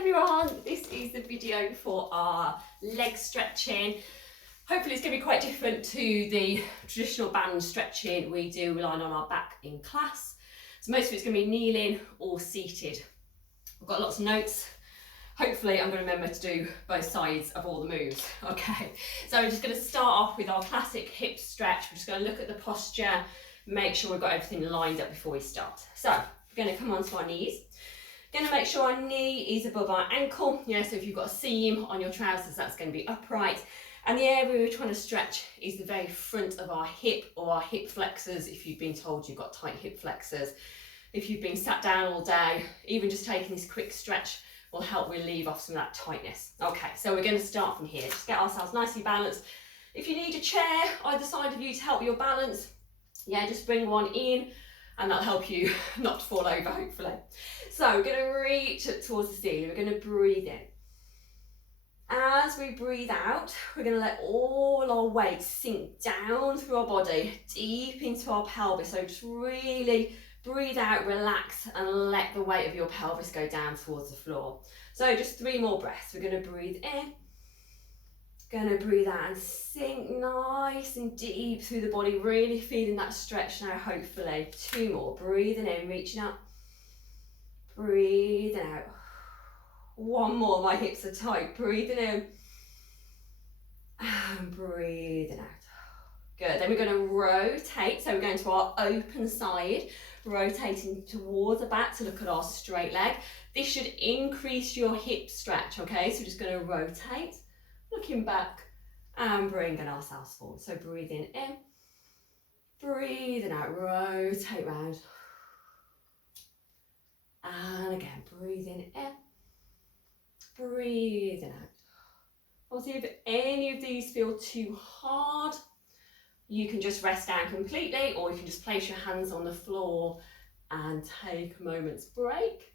everyone, this is the video for our leg stretching. Hopefully it's going to be quite different to the traditional band stretching we do relying on our back in class. So most of it's going to be kneeling or seated. I've got lots of notes. Hopefully I'm going to remember to do both sides of all the moves. Okay, so we're just going to start off with our classic hip stretch. We're just going to look at the posture, make sure we've got everything lined up before we start. So we're going to come onto our knees. Going to make sure our knee is above our ankle. Yeah, so if you've got a seam on your trousers, that's going to be upright. And the area we're trying to stretch is the very front of our hip or our hip flexors if you've been told you've got tight hip flexors. If you've been sat down all day, even just taking this quick stretch will help relieve off some of that tightness. Okay, so we're going to start from here. Just get ourselves nicely balanced. If you need a chair either side of you to help your balance, yeah, just bring one in and that'll help you not to fall over, hopefully. So we're going to reach up towards the ceiling. We're going to breathe in. As we breathe out, we're going to let all our weight sink down through our body, deep into our pelvis. So just really breathe out, relax, and let the weight of your pelvis go down towards the floor. So just 3 more breaths. We're going to breathe in. Going to breathe out and sink nice and deep through the body, really feeling that stretch now, hopefully. 2 more. Breathing in, reaching up. Breathing out. 1 more, my hips are tight. Breathing in. And breathing out. Good, then we're going to rotate. So we're going to our open side, rotating towards the back to look at our straight leg. This should increase your hip stretch, okay? So we're just going to rotate. Looking back and bringing ourselves forward. So breathing in, breathing out, rotate round. And again, breathing in, breathing out. Obviously, if any of these feel too hard, you can just rest down completely, or you can just place your hands on the floor and take a moment's break.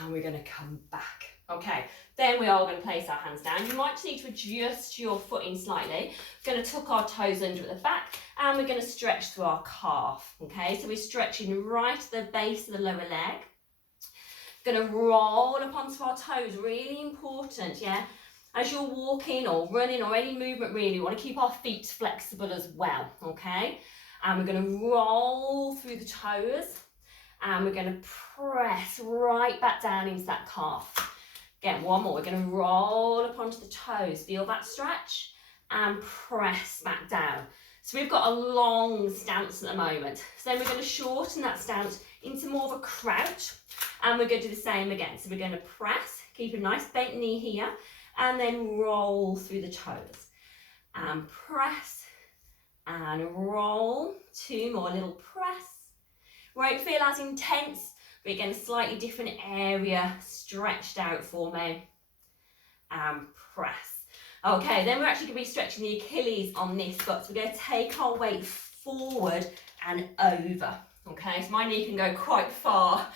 And we're going to come back. Okay, then we are going to place our hands down. You might need to adjust your footing slightly. We're going to tuck our toes under at the back and we're going to stretch through our calf. Okay, so we're stretching right at the base of the lower leg. Going to roll up onto our toes, really important, yeah? As you're walking or running or any movement really, we want to keep our feet flexible as well, okay? And we're going to roll through the toes and we're going to press right back down into that calf. Again, 1 more. We're going to roll up onto the toes, feel that stretch, and press back down. So we've got a long stance at the moment. So then we're going to shorten that stance into more of a crouch, and we're going to do the same again. So we're going to press, keep a nice bent knee here, and then roll through the toes. And press, and roll. 2 more, little press. Won't feel as intense. But again, a slightly different area stretched out for me. And press. Okay, then we're actually going to be stretching the Achilles on this foot. So we're going to take our weight forward and over. Okay, so my knee can go quite far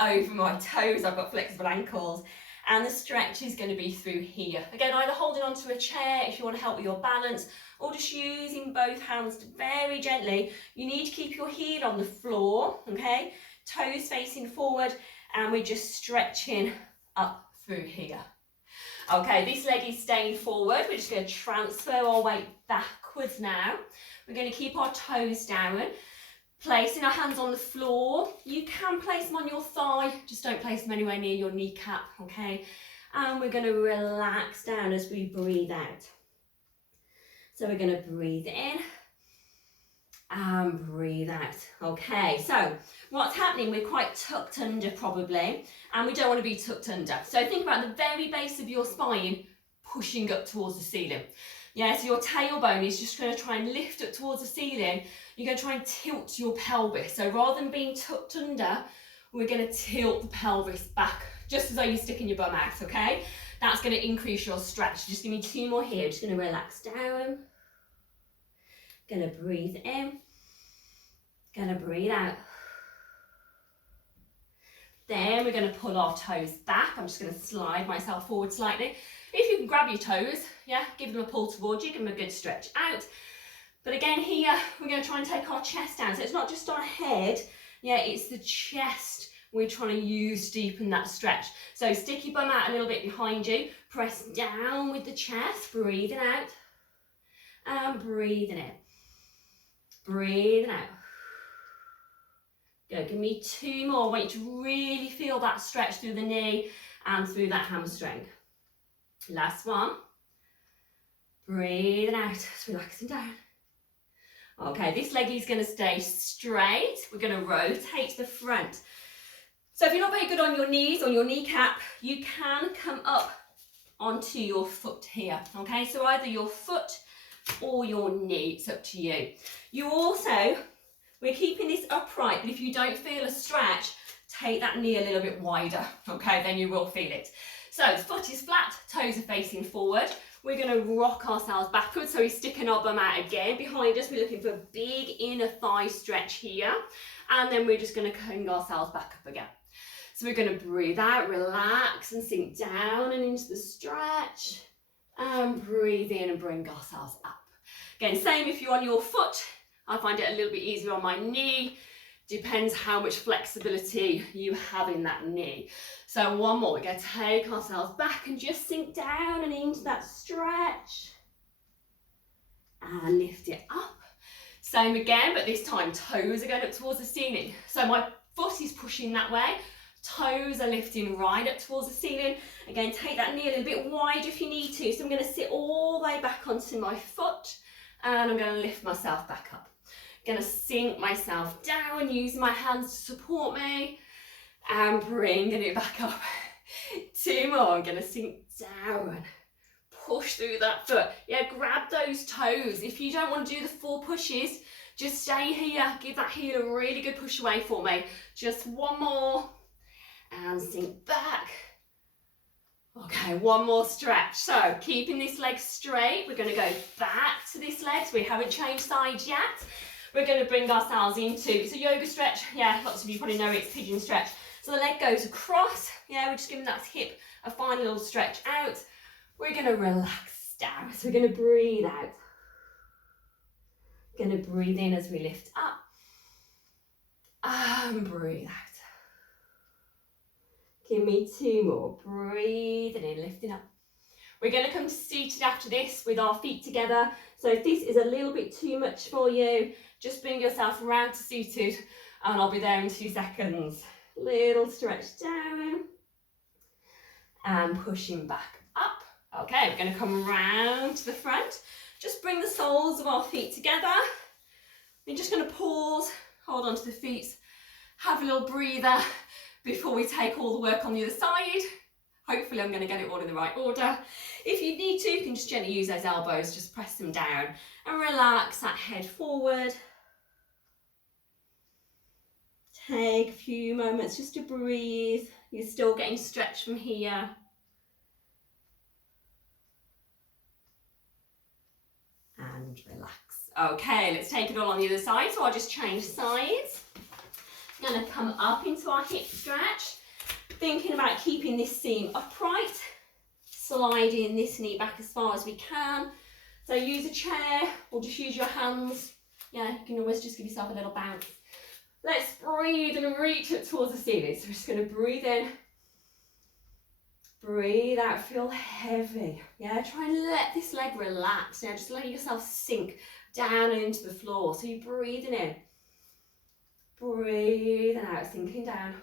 over my toes. I've got flexible ankles. And the stretch is going to be through here. Again, either holding onto a chair if you want to help with your balance, or just using both hands to very gently. You need to keep your heel on the floor, okay? Toes facing forward, and we're just stretching up through here. Okay, this leg is staying forward. We're just going to transfer our weight backwards now. We're going to keep our toes down, placing our hands on the floor. You can place them on your thigh, just don't place them anywhere near your kneecap, okay? And we're going to relax down as we breathe out. So we're going to breathe in and breathe out. Okay, so what's happening, we're quite tucked under probably, and we don't want to be tucked under. So think about the very base of your spine pushing up towards the ceiling. Yeah, so your tailbone is just going to try and lift up towards the ceiling. You're going to try and tilt your pelvis. So rather than being tucked under, we're going to tilt the pelvis back, just as though you're sticking your bum out, okay? That's going to increase your stretch. Just give me 2 more here. Just going to relax down. Going to breathe in. Going to breathe out. Then we're going to pull our toes back. I'm just going to slide myself forward slightly. If you can grab your toes, yeah, give them a pull towards you, give them a good stretch out. But again here, we're going to try and take our chest down. So it's not just our head, yeah, it's the chest we're trying to use to deepen that stretch. So stick your bum out a little bit behind you, press down with the chest, breathing out and breathing in. Breathing out. Good, give me 2 more. I want you to really feel that stretch through the knee and through that hamstring. Last one. Breathing out, just relaxing down. Okay, this leg is going to stay straight. We're going to rotate to the front. So if you're not very good on your knees, on your kneecap, you can come up onto your foot here. Okay, so either your foot or your knee, it's up to you. You also, we're keeping this upright, but if you don't feel a stretch, take that knee a little bit wider, okay, then you will feel it. So the foot is flat, toes are facing forward. We're going to rock ourselves backwards, so we're sticking our bum out again behind us. We're looking for a big inner thigh stretch here, and then we're just going to hang ourselves back up again. So we're going to breathe out, relax and sink down and into the stretch, and breathe in and bring ourselves up. Again, same if you're on your foot. I find it a little bit easier on my knee. Depends how much flexibility you have in that knee. So one more, we're going to take ourselves back and just sink down and into that stretch. And lift it up. Same again, but this time toes are going up towards the ceiling. So my foot is pushing that way. Toes are lifting right up towards the ceiling. Again, take that knee a little bit wide if you need to. So I'm going to sit all the way back onto my foot and I'm going to lift myself back up. I'm going to sink myself down, use my hands to support me and bringing it back up. 2 more. I'm going to sink down, push through that foot. Yeah, grab those toes. If you don't want to do the 4 pushes, just stay here. Give that heel a really good push away for me. Just 1 more. And sink back. Okay, 1 more stretch. So keeping this leg straight, we're going to go back to this leg. So we haven't changed sides yet. We're going to bring ourselves into, it's a yoga stretch. Yeah, lots of you probably know it's pigeon stretch. So the leg goes across. Yeah, we're just giving that hip a final little stretch out. We're going to relax down. So we're going to breathe out. Going to breathe in as we lift up. And breathe out. Give me 2 more. Breathing in, lifting up. We're going to come to seated after this with our feet together. So if this is a little bit too much for you, just bring yourself around to seated and I'll be there in 2 seconds. Little stretch down and pushing back up. Okay, we're going to come around to the front. Just bring the soles of our feet together. We're just going to pause, hold on to the feet, have a little breather before we take all the work on the other side. Hopefully I'm going to get it all in the right order. If you need to, you can just gently use those elbows, just press them down and relax that head forward. Take a few moments just to breathe. You're still getting stretch from here. And relax. Okay, let's take it all on the other side. So I'll just change sides. I'm going to come up into our hip stretch, thinking about keeping this seam upright, sliding this knee back as far as we can. So use a chair or just use your hands. Yeah, you can always just give yourself a little bounce. Let's breathe and reach up towards the ceiling. So we're just going to breathe in, breathe out, feel heavy. Yeah, try and let this leg relax. Yeah, just let yourself sink down into the floor. So you're breathing in. Breathing out, sinking down.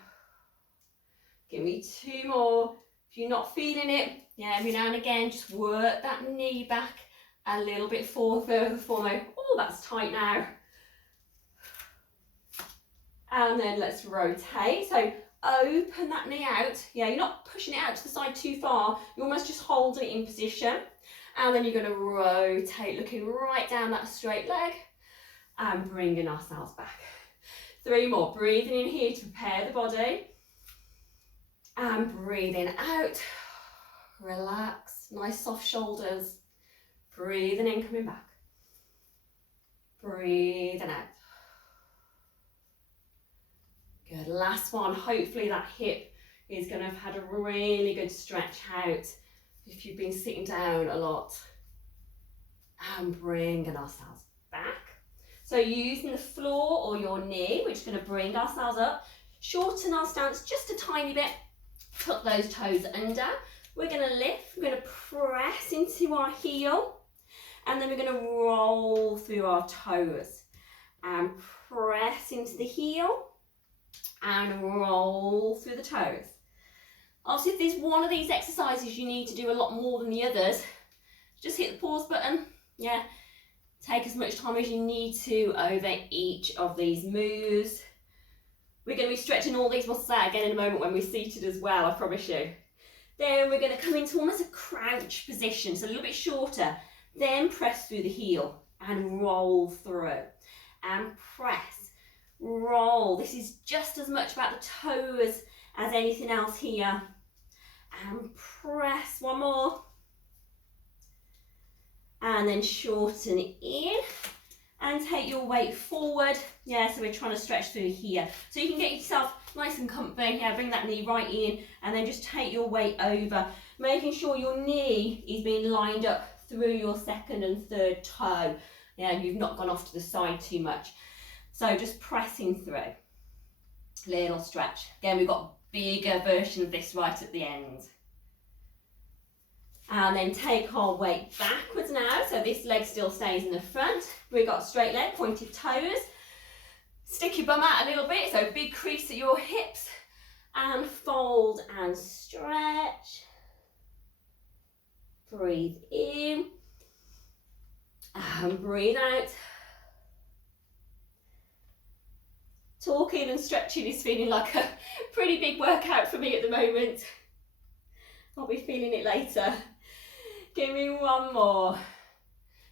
Give me 2 more. If you're not feeling it, yeah, every now and again, just work that knee back a little bit further for me. Oh, that's tight now. And then let's rotate. So open that knee out. Yeah, you're not pushing it out to the side too far. You're almost just holding it in position. And then you're going to rotate, looking right down that straight leg and bringing ourselves back. 3 more. Breathing in here to prepare the body. And breathing out. Relax. Nice soft shoulders. Breathing in, coming back. Breathing out. Good. Last one. Hopefully that hip is going to have had a really good stretch out if you've been sitting down a lot. And bringing ourselves back. So using the floor or your knee, we're just going to bring ourselves up. Shorten our stance just a tiny bit. Tuck those toes under. We're going to lift, we're going to press into our heel, and then we're going to roll through our toes and press into the heel and roll through the toes. Obviously, if there's one of these exercises you need to do a lot more than the others, just hit the pause button. Yeah, take as much time as you need to over each of these moves. We're going to be stretching all these muscles out again in a moment when we're seated as well, I promise you. Then we're going to come into almost a crouch position, so a little bit shorter. Then press through the heel and roll through. And press, roll. This is just as much about the toes as anything else here. And press, one more. And then shorten it in. And take your weight forward. Yeah, so we're trying to stretch through here. So you can get yourself nice and comfy. Yeah, bring that knee right in and then just take your weight over, making sure your knee is being lined up through your second and third toe. Yeah, you've not gone off to the side too much. So just pressing through. Little stretch. Again, we've got a bigger version of this right at the end. And then take our weight backwards now, so this leg still stays in the front. We've got straight leg, pointed toes. Stick your bum out a little bit, so big crease at your hips. And fold and stretch. Breathe in. And breathe out. Talking and stretching is feeling like a pretty big workout for me at the moment. I'll be feeling it later. Give me one more.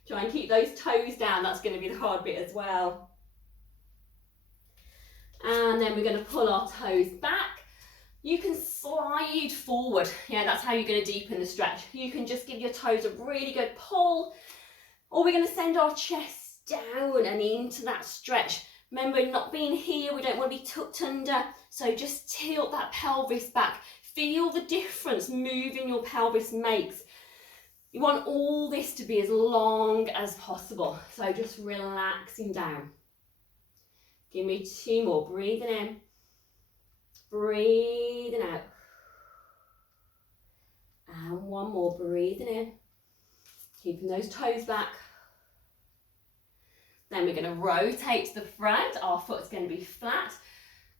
Try and keep those toes down. That's going to be the hard bit as well. And then we're going to pull our toes back. You can slide forward. Yeah, that's how you're going to deepen the stretch. You can just give your toes a really good pull. Or we're going to send our chest down and into that stretch. Remember, not being here, we don't want to be tucked under. So just tilt that pelvis back. Feel the difference moving your pelvis makes. You want all this to be as long as possible. So just relaxing down. Give me two more. Breathing in. Breathing out. And one more. Breathing in. Keeping those toes back. Then we're going to rotate to the front. Our foot's going to be flat.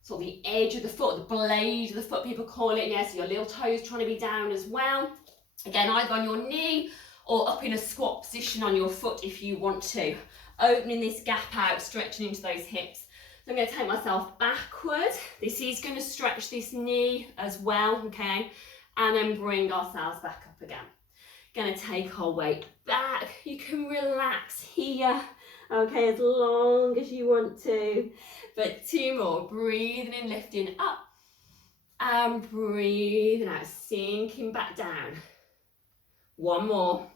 Sort of the edge of the foot, the blade of the foot, people call it. Yeah, so your little toes trying to be down as well. Again, either on your knee or up in a squat position on your foot if you want to. Opening this gap out, stretching into those hips. So I'm going to take myself backward. This is going to stretch this knee as well, okay? And then bring ourselves back up again. Going to take our weight back. You can relax here, okay, as long as you want to. But two more. Breathing in, lifting up. And breathing out, sinking back down. One more.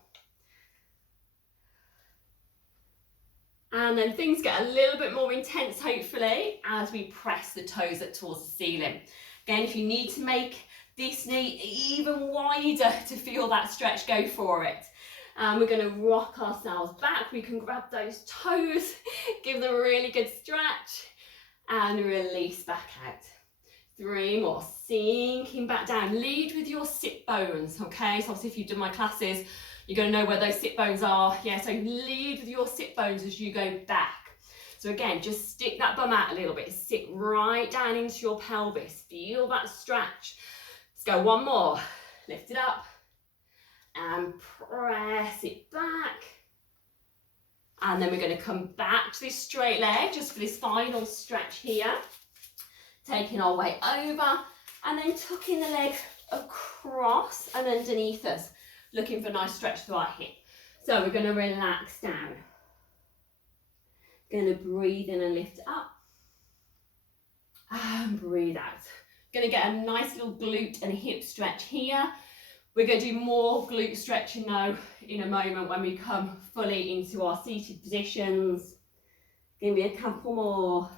And then things get a little bit more intense, hopefully, as we press the toes up towards the ceiling. Again, if you need to make this knee even wider to feel that stretch, go for it. And we're going to rock ourselves back. We can grab those toes, give them a really good stretch, and release back out. Three more, sinking back down. Lead with your sit bones, okay? So obviously if you've done my classes, you're going to know where those sit bones are. Yeah, so lead with your sit bones as you go back. So again, just stick that bum out a little bit. Sit right down into your pelvis. Feel that stretch. Let's go one more. Lift it up and press it back. And then we're going to come back to this straight leg just for this final stretch here. Taking our weight over and then tucking the legs across and underneath us. Looking for a nice stretch through our hip. So we're going to relax down. Going to breathe in and lift up. And breathe out. Going to get a nice little glute and hip stretch here. We're going to do more glute stretching now in a moment when we come fully into our seated positions. Give me a couple more.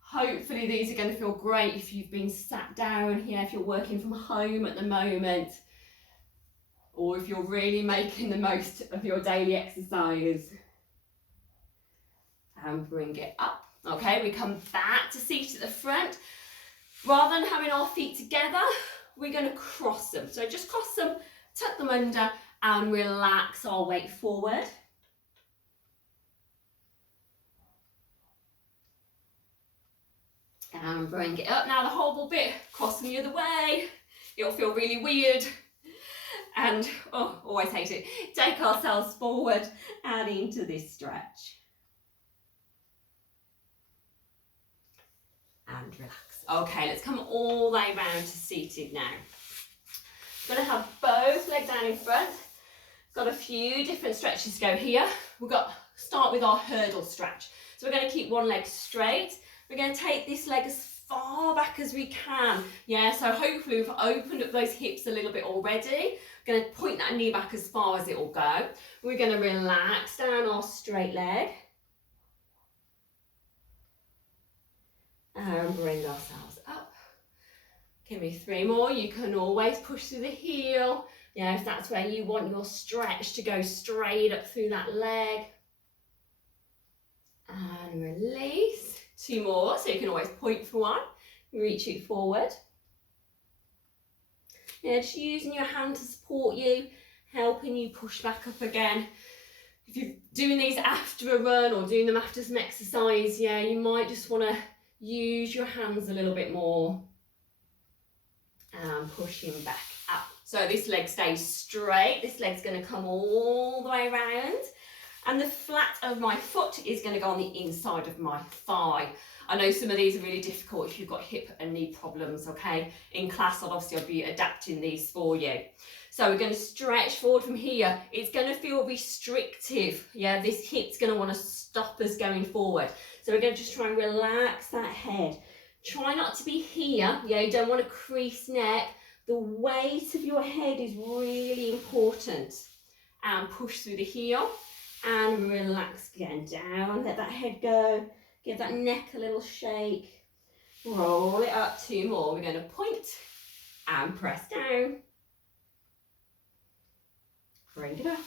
Hopefully these are going to feel great if you've been sat down here, if you're working from home at the moment, or if you're really making the most of your daily exercise. And bring it up. Okay, we come back to seat at the front. Rather than having our feet together, we're going to cross them. So just cross them, tuck them under and relax our weight forward. And bring it up. Now the whole bit, crossing the other way. It'll feel really weird. And, oh, always hate it. Take ourselves forward and into this stretch. And relax. Okay, let's come all the way round to seated now. We're going to have both legs down in front. Got a few different stretches to go here. We've got start with our hurdle stretch. So we're going to keep one leg straight. We're going to take this leg as far back as we can. Yeah, so hopefully we've opened up those hips a little bit already. We're going to point that knee back as far as it will go. We're going to relax down our straight leg. And bring ourselves up. Give me 3 more. You can always push through the heel. Yeah, if that's where you want your stretch to go straight up through that leg. And release. 2 more, so you can always point for one. Reach it forward. Yeah, just using your hand to support you, helping you push back up again. If you're doing these after a run or doing them after some exercise, yeah, you might just want to use your hands a little bit more. And pushing back up. So this leg stays straight. This leg's going to come all the way around. And the flat of my foot is going to go on the inside of my thigh. I know some of these are really difficult if you've got hip and knee problems, okay? In class, I'll be adapting these for you. So we're going to stretch forward from here. It's going to feel restrictive. Yeah, this hip's going to want to stop us going forward. So we're going to just try and relax that head. Try not to be here. Yeah, you don't want a creased neck. The weight of your head is really important. And push through the heel. And relax again down, let that head go, give that neck a little shake, roll it up. 2 more, we're going to point and press down, bring it up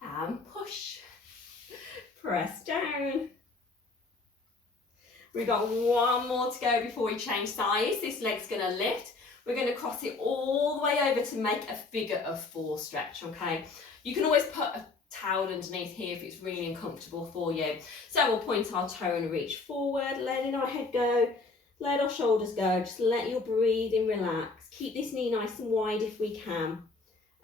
and push, press down. We've got 1 more to go before we change sides. This leg's going to lift. We're going to cross it all the way over to make a figure of 4 stretch, okay? You can always put a towel underneath here if it's really uncomfortable for you. So we'll point our toe and reach forward, letting our head go, let our shoulders go, just let your breathing relax. Keep this knee nice and wide if we can,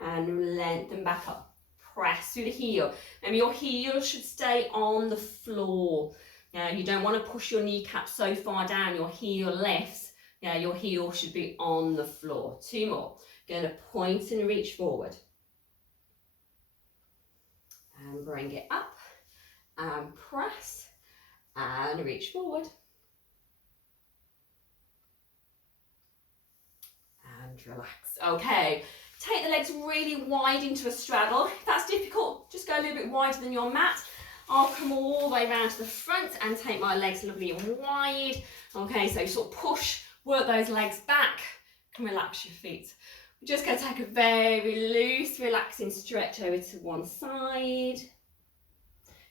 and lengthen back up. Press through the heel. And your heel should stay on the floor. Now, you don't want to push your kneecap so far down, your heel lifts. Yeah, your heel should be on the floor. 2 more. Going to point and reach forward. And bring it up and press and reach forward and relax. Okay, take the legs really wide into a straddle. If that's difficult, just go a little bit wider than your mat. I'll come all the way around to the front and take my legs lovely and wide. Okay, so sort of push, work those legs back, and relax your feet. We're just going to take a very loose, relaxing stretch over to one side.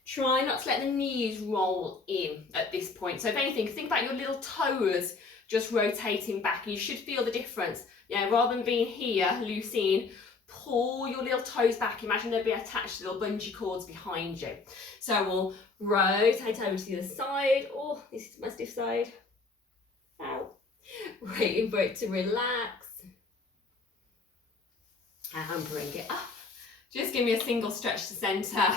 Try not to let the knees roll in at this point. So if anything, think about your little toes just rotating back. You should feel the difference. Yeah, rather than being here, loose in, pull your little toes back. Imagine they'll be attached to little bungee cords behind you. So we'll rotate over to the other side. Oh, this is my stiff side. Ow. Waiting for it to relax. And bring it up. Just give me a single stretch to centre.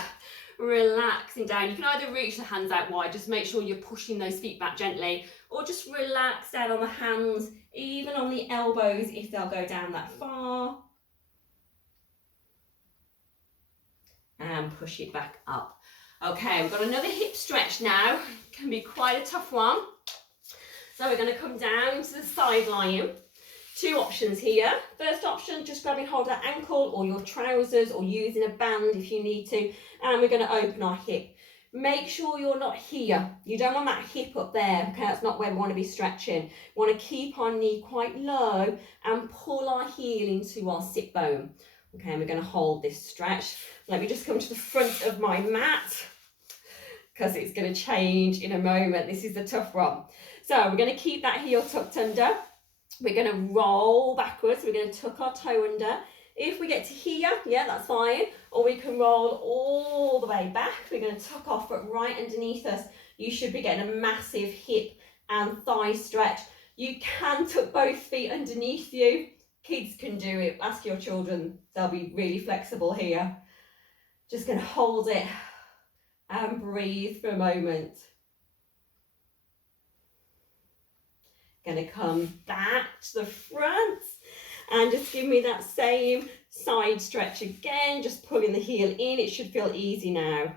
Relaxing down. You can either reach the hands out wide, just make sure you're pushing those feet back gently, or just relax down on the hands, even on the elbows if they'll go down that far. And push it back up. Okay, we've got another hip stretch now. Can be quite a tough one. So we're going to come down to the side lying. 2 options here. First option, just grabbing hold of that ankle or your trousers or using a band if you need to. And we're going to open our hip. Make sure you're not here. You don't want that hip up there. Okay, that's not where we want to be stretching. We want to keep our knee quite low and pull our heel into our sit bone. Okay, and we're going to hold this stretch. Let me just come to the front of my mat. because it's going to change in a moment. This is the tough one. So we're going to keep that heel tucked under. We're going to roll backwards. We're going to tuck our toe under. If we get to here, yeah, that's fine. Or we can roll all the way back. We're going to tuck our foot right underneath us. You should be getting a massive hip and thigh stretch. You can tuck both feet underneath you. Kids can do it. Ask your children. They'll be really flexible here. Just going to hold it and breathe for a moment. Going to come back to the front and just give me that same side stretch again, just pulling the heel in. It should feel easy now.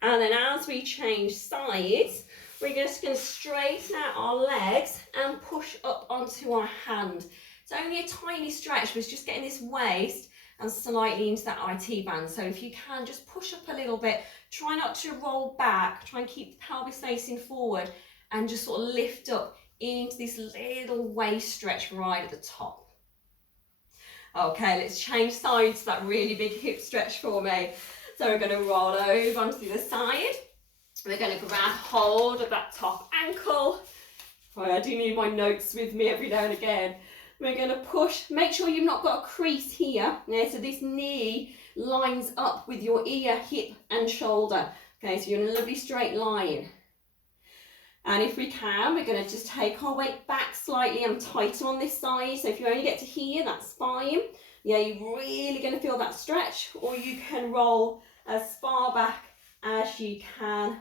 And then as we change sides, we're just going to straighten out our legs and push up onto our hand. It's only a tiny stretch, but it's just getting this waist and slightly into that IT band. So if you can, just push up a little bit. Try not to roll back. Try and keep the pelvis facing forward and just sort of lift up into this little waist stretch right at the top. Okay, let's change sides to that really big hip stretch for me. So we're going to roll over onto the other side. We're going to grab hold of that top ankle. Right, I do need my notes with me every now and again. We're going to push, make sure you've not got a crease here. Yeah, so this knee lines up with your ear, hip and shoulder. Okay, so you're in a lovely straight line. And if we can, we're going to just take our weight back slightly. I'm tighter on this side, so if you only get to here, that's fine. Yeah, you're really going to feel that stretch, or you can roll as far back as you can.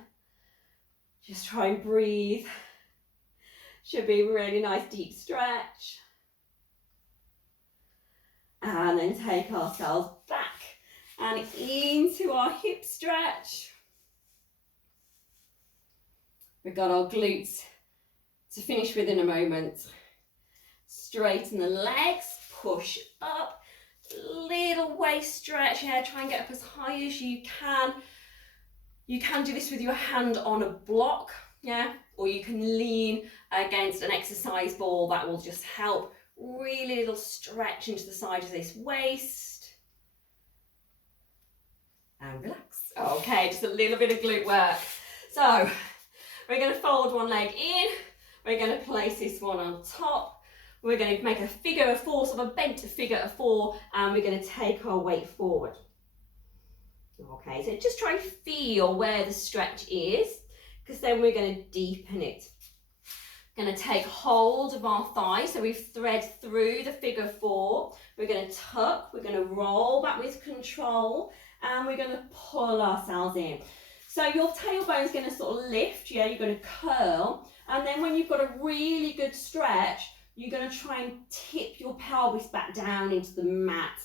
Just try and breathe. Should be a really nice deep stretch. And then take ourselves back and into our hip stretch. We've got our glutes to finish with in a moment. Straighten the legs, push up, little waist stretch. Yeah, try and get up as high as you can. You can do this with your hand on a block, yeah, or you can lean against an exercise ball. That will just help. Really little stretch into the side of this waist. And relax. Okay, just a little bit of glute work. So we're going to fold one leg in. We're going to place this one on top. We're going to make a figure of four, sort of a bent figure of four, and we're going to take our weight forward. Okay, so just try and feel where the stretch is, because then we're going to deepen it. Going to take hold of our thigh, so we've thread through the figure four. We're going to tuck, we're going to roll back with control, and we're going to pull ourselves in. So your tailbone's going to sort of lift, yeah, you're going to curl, and then when you've got a really good stretch, you're going to try and tip your pelvis back down into the mat.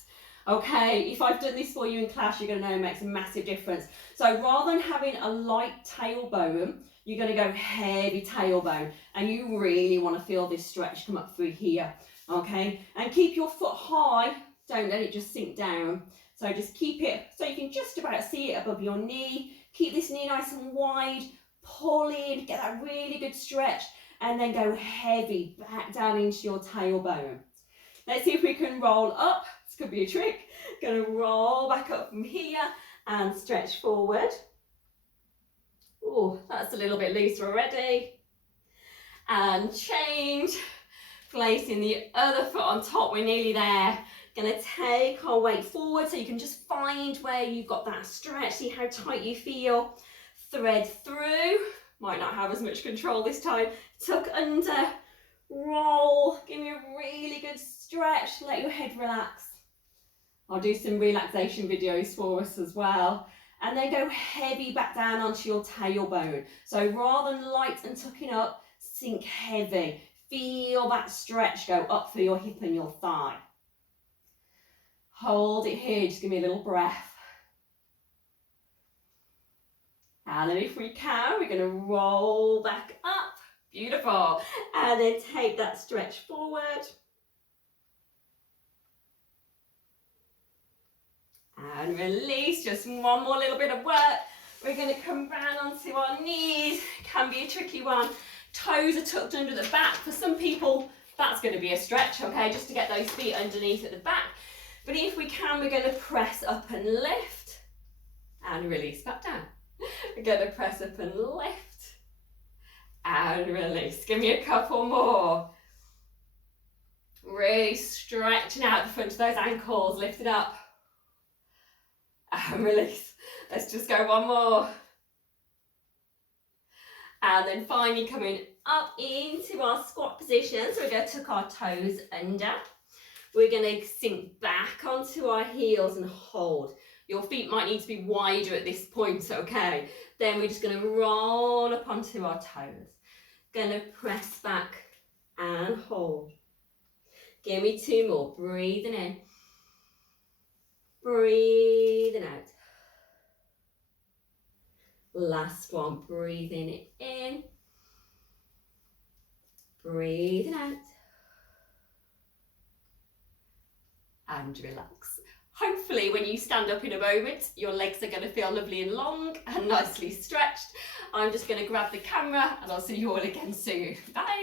Okay, if I've done this for you in class, you're going to know it makes a massive difference. So rather than having a light tailbone, you're going to go heavy tailbone, and you really want to feel this stretch come up through here, okay? And keep your foot high, don't let it just sink down. So just keep it, so you can just about see it above your knee. Keep this knee nice and wide, pull in, get that really good stretch, and then go heavy back down into your tailbone. Let's see if we can roll up. This could be a trick. Going to roll back up from here and stretch forward. Oh, that's a little bit looser already. And change. Placing the other foot on top. We're nearly there. Going to take our weight forward so you can just find where you've got that stretch. See how tight you feel. Thread through. Might not have as much control this time. Tuck under. Roll. Give me a really good stretch. Let your head relax. I'll do some relaxation videos for us as well. And then go heavy back down onto your tailbone. So rather than light and tucking up, sink heavy. Feel that stretch go up for your hip and your thigh. Hold it here, just give me a little breath. And then if we can, we're going to roll back up. Beautiful. And then take that stretch forward. And release, just one more little bit of work. We're going to come round onto our knees. Can be a tricky one. Toes are tucked under the back. For some people, that's going to be a stretch, okay, just to get those feet underneath at the back. But if we can, we're going to press up and lift and release back down. We're going to press up and lift and release. Give me a couple more. Really stretching out the front of those ankles, lift it up and release. Let's just go one more. And then finally coming up into our squat position. So we're going to tuck our toes under. We're going to sink back onto our heels and hold. Your feet might need to be wider at this point, okay? Then we're just going to roll up onto our toes. Going to press back and hold. Give me two more. Breathing in. Breathing out. Last one. Breathing it in. Breathing out. And relax. Hopefully when you stand up in a moment, your legs are going to feel lovely and long and nicely stretched. I'm just going to grab the camera and I'll see you all again soon. Bye.